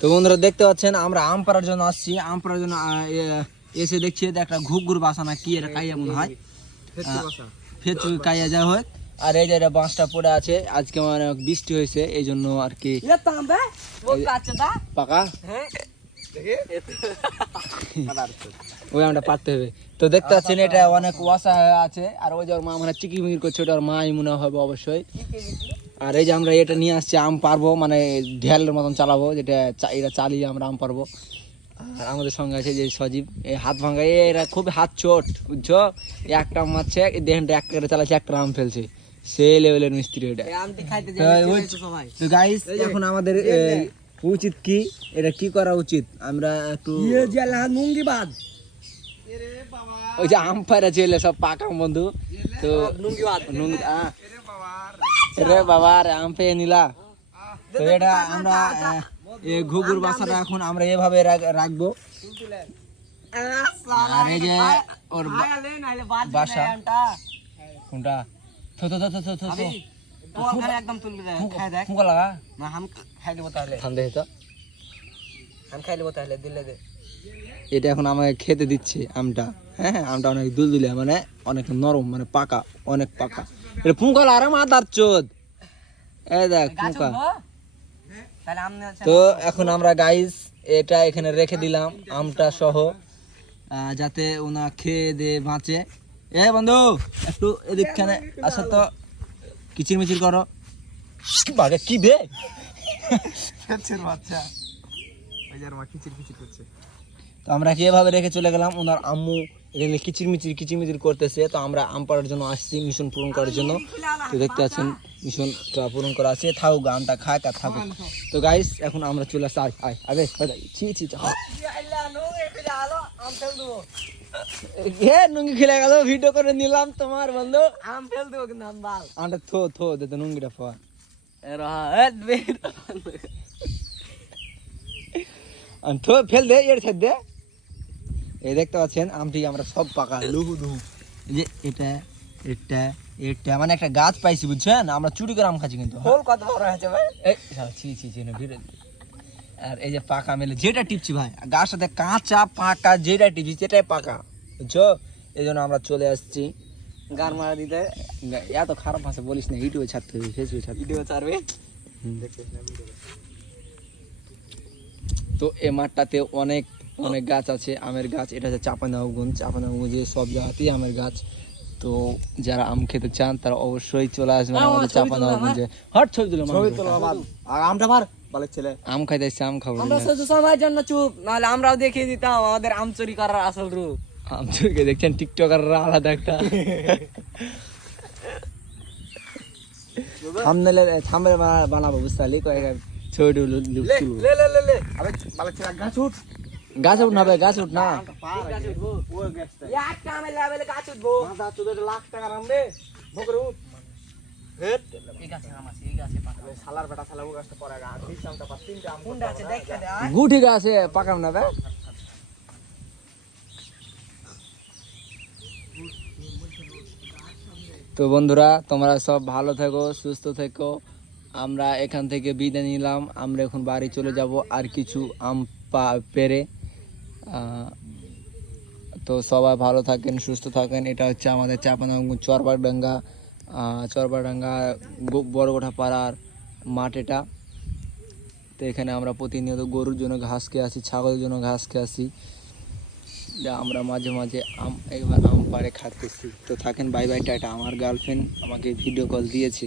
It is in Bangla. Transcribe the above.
তো বন্ধুরা দেখতে পাচ্ছেন আমরা আম পাড়ার জন্য আসছি। আম পাড়ার জন্য এসে দেখছি একটা ঘুঘুর বাসা না কি এটা কাইয়া মনে হয়, ফেচু কাইয়া যা হোক। আর এই যে বাঁশটা পড়ে আছে, আজকে মানে বৃষ্টি হয়েছে এই জন্য আর কি পাকা ওই আমটা পারতে হবে। তো দেখতে পাচ্ছেন এটা অনেক ওয়াসা হয়ে আছে। আর ওই যে ওর মা মানে চিকিমিকির করছে, ওটা ওর মাই মনে হবে অবশ্যই। আর এই যে আমরা এটা নিয়ে আসছি আম পারবো, মানে ঢেলের মতন চালাবো, যেটা এটা চালিয়ে আমরা আম পারবো। আর আমাদের সঙ্গে আছে যে সজীব, এই হাত ভাঙা, এরা খুব হাত চোট বুঝছো, একটা আম মারছে দেখেনটা একটা করে চালাচ্ছে, একটা আম ফেলছে, সেই লেভেলের মিস্ত্রি এটা। তো গাইস এখন আমাদের উচিত কি, এটা কি করা উচিত, আমরা একটু ওই যে আম পাড়া ছেলে সব পাকা বন্ধু, তো রে বাবা আম পেয়ে নিলা। তো এটা আমরা ঘুঘুর বাসাটা এখন আমরা এভাবে রাখবো। আর এই যে ওর বাসা কোনটা ফুকা লাগা না, হাম খাই দেবো তাহলে, ঠান্ডা হতো হাম খাই দেবো তাহলে দিলে দে। এটা এখন আমাকে খেতে দিচ্ছে আমটা। হ্যাঁ আমটা অনেক দুলদুলে, মানে অনেক নরম, মানে পাকা, অনেক পাকা। এটা ফুঙ্কাল আর মাদার চোদ, এই দেখ ফুঙ্কা। তো এখন আমরা গাইস এটা এখানে রেখে দিলাম আমটা সহ, যাতে ওনা খেয়ে দিয়ে বাঁচে। এ বন্ধু একটু এদিকখানে আসো তো, কিচির মিচির করো বাগে কি বে বাচ্চা, কিচির কিচির করছে। তো আমরা কি এভাবে রেখে চলে গেলাম, ওনার আম্মু এখানে কিচির মিচির করতেছে। তো আমরা আম পাড়ার জন্য আসছি, মিশন পূরণ করার জন্য। তো দেখতে পাচ্ছেন মিশনটা পূরণ করা আছে, থাকুক আমটা খাক আর থাকুক। তো গাইস এখন আমরা চলে আসছি, আগে নুঙ্গি খেলে গেল, ভিডিও করে নিলাম তোমার বন্ধু, আম ফেল দেবো কিন্তু আমটা থো দে তো নুঙ্গিটা ফা ফেল দে, এর ছেদ দে। এই দেখতে পাচ্ছেন আমটি আমরা সব পাকা লুহু দুহু, যে এটা এটা এটা মানে একটা গাছ পাইছি বুঝছেন, আমরা চুরি করে আম খাচ্ছি কিন্তু কত বড় হয়েছে ভাই। আর এই যে পাকা মেলে যেটা টিপছি ভাই, গাছ সাথে কাঁচা পাকা যেটা টিপছি সেটাই পাকা বুঝছো। এই জন্য আমরা চলে আসছি গান মারা দিতে। এত খারাপ ভাষা বলিস না, ইউটিউবে ছাড়তে হবে, ফেসবুকে ছাড়তে, ইউটিউবে ছাড়বে। তো এই মাঠটাতে অনেক অনেক গাছ আছে, আমের গাছ। এটা হচ্ছে চাঁপানবাবগঞ্জে সব জায়গাতেই আমের গাছ। তো যারা আম খেতে চান তারা অবশ্যই চলে আসবেন আমাদের চাঁপানবাবগঞ্জে। হট ছবি তুলো, আমটা মার বালের ছেলে, আম খাইতে আসছে, আম খাবো আমরা শুধু সময়ের জন্য চুপ, নাহলে আমরাও দেখিয়ে দিতাম আমাদের আম চুরি করার আসল রূপ। আম চুরিকে দেখছেন টিকটকাররা আলাদা একটা থামলে বানাবো বুঝতে পারলি, ছবি গাছ উঠ না ভাই, গাছ উঠ না, গুঠি গাছে পাকাম না ভাই। তো বন্ধুরা তোমরা সব ভালো থেকো, সুস্থ থেকো। আমরা এখান থেকে বিদায় নিলাম, আমরা এখন বাড়ি চলে যাব আর কিছু আম পেরে। তো সবাই ভালো থাকেন, সুস্থ থাকেন। এটা হচ্ছে আমাদের চাঁপানবাবগঞ্জ চরবাডাঙ্গা বড়গোঠা পাড়ার মাঠ এটা। তো এখানে আমরা প্রতিনিয়ত গরুর জন্য ঘাস খেয়ে আসি, ছাগলের জন্য ঘাস খেয়ে আসি, যা আমরা মাঝে মাঝে একবার আম পাড়ে খাতেছি। তো থাকেন, বাই বাই, টাটা। আমার গার্লফ্রেন্ড আমাকে ভিডিও কল দিয়েছে।